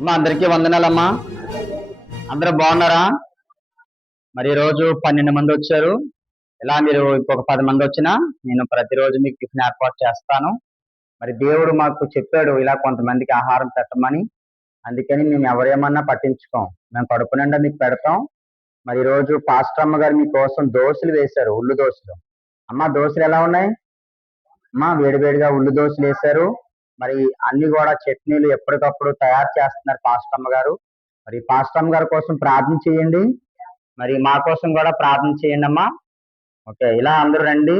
అమ్మా అందరికీ వందనాలమ్మా. అందరూ బాగున్నారా? మరి ఈరోజు 12 మంది వచ్చారు. ఇలా మీరు ఇంకొక 10 మంది వచ్చినా నేను ప్రతిరోజు మీకు టిఫిన్ ఏర్పాటు చేస్తాను. మరి దేవుడు మాకు చెప్పాడు ఇలా కొంతమందికి ఆహారం పెట్టమని. అందుకని మేము ఎవరేమన్నా పట్టించుకోం. మేము కడుపు నిండా మీకు పెడతాం. మరి ఈరోజు పాస్టర్ అమ్మ గారు మీకోసం దోశలు వేశారు, ఉల్లి దోశలు. అమ్మా దోశలు ఎలా ఉన్నాయి? అమ్మా వేడివేడిగా ఉల్లి దోశలు వేశారు. మరి అన్ని కూడా చట్నీలు ఎప్పటికప్పుడు తయారు చేస్తున్నారు పాస్టర్ అమ్మ గారు. మరి పాస్టర్ అమ్మ గారి కోసం ప్రార్థన చేయండి. మరి మా కోసం కూడా ప్రార్థన చేయండి అమ్మా. ఓకే, ఇలా అందరూ రండి.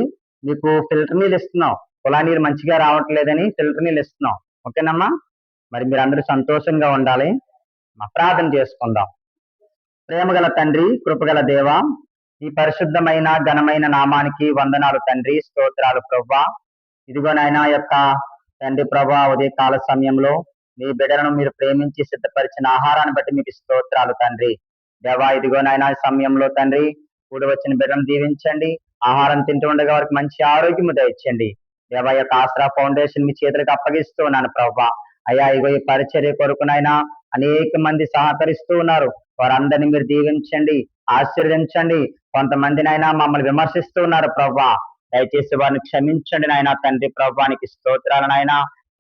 మీకు ఫిల్టర్ నీళ్ళు ఇస్తున్నాం. కుళా నీరు మంచిగా రావట్లేదని ఫిల్టర్ నీళ్ళు ఇస్తున్నాం. ఓకేనమ్మా? మరి మీరు అందరూ సంతోషంగా ఉండాలి. మా ప్రార్థన చేసుకుందాం. ప్రేమగల తండ్రి, కృపగల దేవ, ఈ పరిశుద్ధమైన ఘనమైన నామానికి వందనాలు తండ్రి, స్తోత్రాలు ప్రభువా. ఇదిగో నాయన యొక్క తండ్రి ప్రభా ఉదయకాల సమయంలో మీ బిడ్డలను మీరు ప్రేమించి సిద్ధపరిచిన ఆహారాన్ని బట్టి మీకు స్తోత్రాలు తండ్రి. దేవా ఇదిగో నాయన సమయంలో తండ్రి కూడి వచ్చిన బిడ్డలను దీవించండి. ఆహారం తింటూ ఉండగా వారికి మంచి ఆరోగ్యము దయచండి. దేవా యొక్క ఆసరా ఫౌండేషన్ మీ చేతులకు అప్పగిస్తూ ఉన్నాను ప్రభా. అయ్యా ఇగో ఈ పరిచర్య కొరకునైనా అనేక మంది సహకరిస్తూ ఉన్నారు. వారందరినీ మీరు దీవించండి, ఆశీర్వదించండి. కొంతమందినైనా మమ్మల్ని విమర్శిస్తూ ఉన్నారు ప్రభా. దయచేసి వారిని క్షమించండి నాయన తండ్రి ప్రభానికి స్తోత్రాలు నాయన.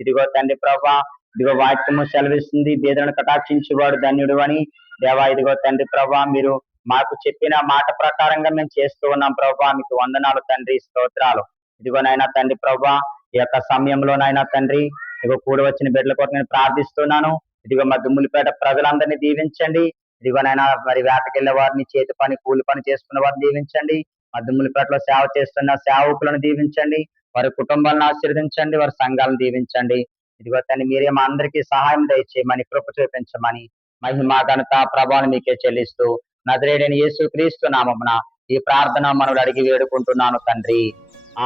ఇదిగో తండ్రి ప్రభా, ఇదిగో వాక్యము సెలవిస్తుంది, బీదలను కటాక్షించేవాడు ధన్యుడు అని. దేవా ఇదిగో తండ్రి ప్రభా, మీరు మాకు చెప్పిన మాట ప్రకారంగా మేము చేస్తూ ఉన్నాం ప్రభా. మీకు వందనాలు తండ్రి, స్తోత్రాలు. ఇదిగో నాయన తండ్రి ప్రభా, ఈ యొక్క సమయంలో నాయన తండ్రి ఇదిగో కూడి వచ్చిన బిడ్డల కొరకు నేను ప్రార్థిస్తున్నాను. ఇదిగో మా దుమ్ములపేట ప్రజలందరినీ దీవించండి. ఇదిగో నాయన మరి వేటకెళ్లే వారిని, చేతి పని కూలి పని చేసుకున్న వారిని దీవించండి. మా దుమ్ములపేటలో సేవ చేస్తున్న సేవకులను దీవించండి. వారి కుటుంబాలను ఆశీర్వదించండి, వారి సంఘాలను దీవించండి. ఇదిగో తండ్రి మీరే మా అందరికీ సహాయం దయచేయమని, కృప చూపించమని, మహిమ ఘనత ప్రభావం మీకే చెల్లిస్తూ నజరేయుడైన యేసుక్రీస్తు నామమున ఈ ప్రార్థన మనవులు అడిగి వేడుకుంటున్నాను తండ్రి.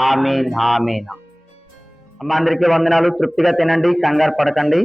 ఆమేన్ ఆమేన్. అమ్మ అందరికీ వందనాలు. తృప్తిగా తినండి, కంగారు పడకండి.